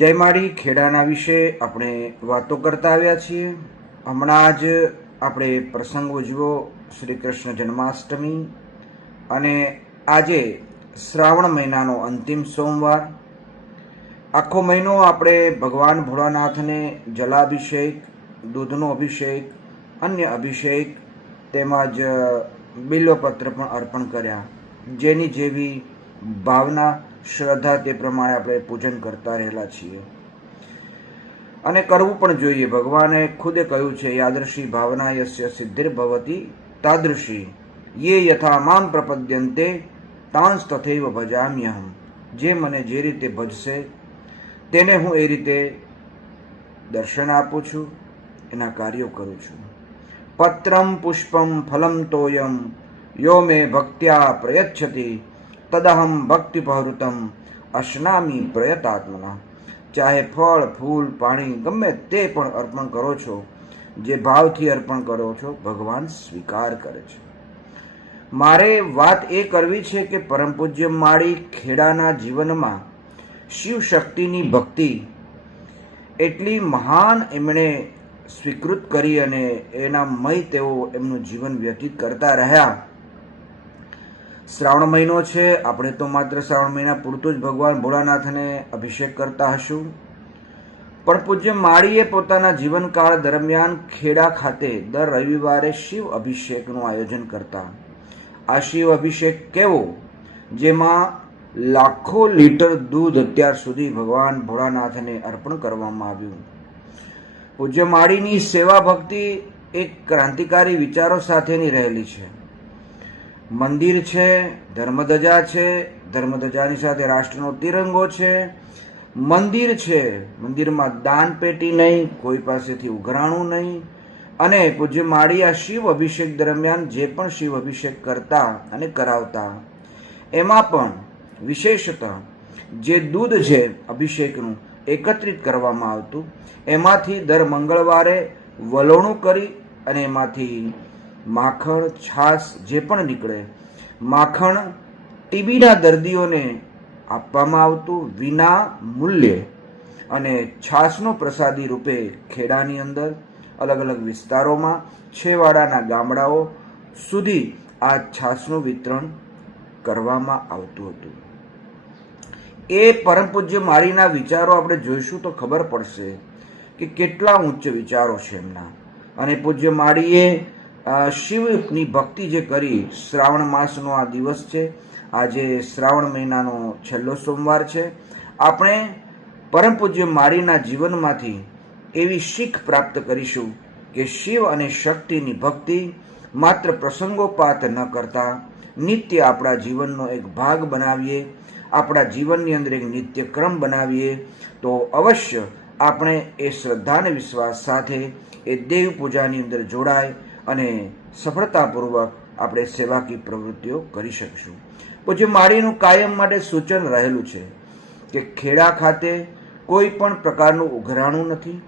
જયમાળી ખેડાના વિશે આપણે વાતો કરતા આવ્યા છીએ. હમણાં જ આપણે પ્રસંગ ઉજવ્યો શ્રી કૃષ્ણ જન્માષ્ટમી, અને આજે શ્રાવણ મહિનાનો અંતિમ સોમવાર. આખો મહિનો આપણે ભગવાન ભોળાનાથને જલાભિષેક, દૂધનો અભિષેક, અન્ય અભિષેક તેમજ બિલ્વપત્ર પણ અર્પણ કર્યા. જેની જેવી ભાવના, શ્રદ્ધા તે પ્રમાણે આપણે પૂજન કરતા રહેલા છીએ, અને કરવું પણ જોઈએ. ભગવાને ખુદે કહ્યું છે, યાદૃશી ભાવના યસ્ય સિદ્ધિર્ભવતી તાદૃશી યે યથા મામ પ્રપદ્યન્તે તાંસ તથૈવ ભજામ્યહમ. જે મને જે રીતે ભજશે તેને હું એ રીતે દર્શન આપું છું, એના કાર્યો કરું છું. પત્રમ પુષ્પમ ફલમ તોયમ યો મે ભક્ત્યા પ્રયચ્છતિ તદહમ ભક્તિપહૃતમ અશ્નામી પ્રયતાત્મના. ચાહે ફળ, ફૂલ, પાણી ગમે તે પણ અર્પણ કરો છો, જે ભાવથી અર્પણ કરો છો ભગવાન સ્વીકાર કરે છે. મારે વાત એ કરવી છે કે પરમ પૂજ્ય માળી ખેડાના જીવનમાં શિવ શક્તિની ભક્તિ એટલી મહાન એમણે સ્વીકૃત કરી અને એના મય તેઓ એમનું જીવન વ્યતીત કરતા રહ્યા. શ્રાવણ મહિનો છે, આપણે તો માત્ર શ્રાવણ મહિના પૂરતું જ ભગવાન ભોળાનાથને અભિષેક કરતા હશું, પણ પૂજ્ય માળીએ પોતાના જીવનકાળ દરમિયાન ખેડા ખાતે દર રવિવારે શિવ અભિષેકનું આયોજન કરતા. આ શિવ અભિષેક કેવો, જેમાં લાખો લીટર દૂધ અત્યાર સુધી ભગવાન ભોળાનાથને અર્પણ કરવામાં આવ્યું. પૂજ્ય માળીની સેવા ભક્તિ એક ક્રાંતિકારી વિચારો સાથેની રહેલી છે. મંદિર છે, ધર્મધજા છે, ધર્મધજાની સાથે રાષ્ટ્રનો તિરંગો છે. મંદિર છે, મંદિરમાં દાન પેટી નહીં, કોઈ પાસેથી ઉઘરાણું નહીં. અને પૂજ્ય માળી આ શિવ અભિષેક દરમિયાન જે પણ શિવ અભિષેક કરતા અને કરાવતા, એમાં પણ વિશેષતઃ જે દૂધ છે અભિષેકનું એકત્રિત કરવામાં આવતું, એમાંથી દર મંગળવારે વલોણું કરી અને એમાંથી માખણ, છાશ જે પણ નીકળે, માખણ ટીબીના દર્દીઓને આપવામાં આવતું વિના મૂલ્યે. અને છાશનો પ્રસાદી રૂપે ખેડાની અંદર અલગ અલગ વિસ્તારોમાં, છેવાડાના ગામડાઓ સુધી આ છાશનું વિતરણ કરવામાં આવતું હતું. એ પરમ પૂજ્ય માળીના વિચારો આપણે જોઈશું તો ખબર પડશે કે કેટલા ઉચ્ચ વિચારો છે એમના. અને પૂજ્ય માળીએ શિવની ભક્તિ જે કરી, શ્રાવણ માસનો આ દિવસ છે, આજે શ્રાવણ મહિનાનો છેલ્લો સોમવાર છે. આપણે પરમ પૂજ્ય માળીના જીવનમાંથી એવી શીખ પ્રાપ્ત કરીશું કે શિવ અને શક્તિની ભક્તિ માત્ર પ્રસંગોપાત ન કરતા નિત્ય આપણા જીવનનો એક ભાગ બનાવીએ, આપણા જીવનની અંદર એક નિત્ય ક્રમ બનાવીએ, તો અવશ્ય આપણે એ શ્રદ્ધા અને વિશ્વાસ સાથે એ દેવ પૂજાની અંદર જોડાય અને સફળતાપૂર્વક આપણે સેવાકી પ્રવૃત્તિઓ કરી શકીશું. પૂજ્ય માળીનું કાયમ માટે સૂચન રહેલું છે કે ખેડા ખાતે કોઈ પણ પ્રકારનું ઉઘરાણું નથી,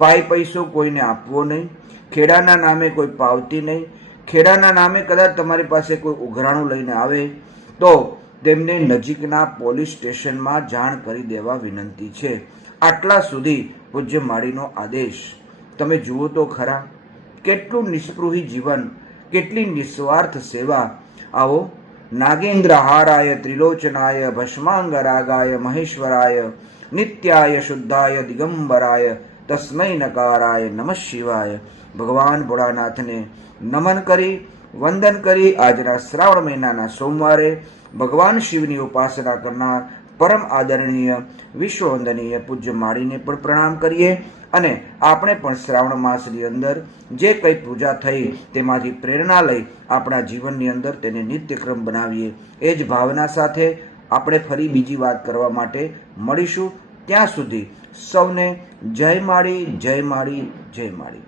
પાય પૈસો કોઈને આપવો નહીં, ખેડાના નામે કોઈ પાવતી નહીં. ખેડાના નામે કદાચ તમારી પાસે કોઈ ઉઘરાણું લઈને આવે તો તેમને નજીકના પોલીસ સ્ટેશનમાં જાણ કરી દેવા વિનંતી છે. આટલા સુધી પૂજ્ય માળીનો આદેશ. તમે જુઓ તો ખરા, કેટલું નિસ્પૃહી જીવન, કેટલી નિસ્વાર્થ સેવા. આવો નાગેન્દ્ર હારાય ત્રિલોચનાય ભસ્માંગરાગાય મહેશ્વરાય નિત્યાય શુદ્ધાય દિગંબરાય તસ્મૈ નકારાય નમઃ શિવાય. ભગવાન ભોળાનાથને નમન કરી, વંદન કરી આજના શ્રાવણ મહિનાના સોમવારે ભગવાન શિવની ઉપાસના કરનાર પરમ આદરણીય વિશ્વવંદનીય પૂજ્ય માળીને પણ પ્રણામ કરીએ. અને આપણે પણ શ્રાવણ માસની અંદર જે કંઈ પૂજા થઈ તેમાંથી પ્રેરણા લઈ આપણા જીવનની અંદર તેને નિત્યક્રમ બનાવીએ. એ જ ભાવના સાથે આપણે ફરી બીજી વાત કરવા માટે મળીશું. ત્યાં સુધી સૌને જય માળી, જય માળી, જય માળી.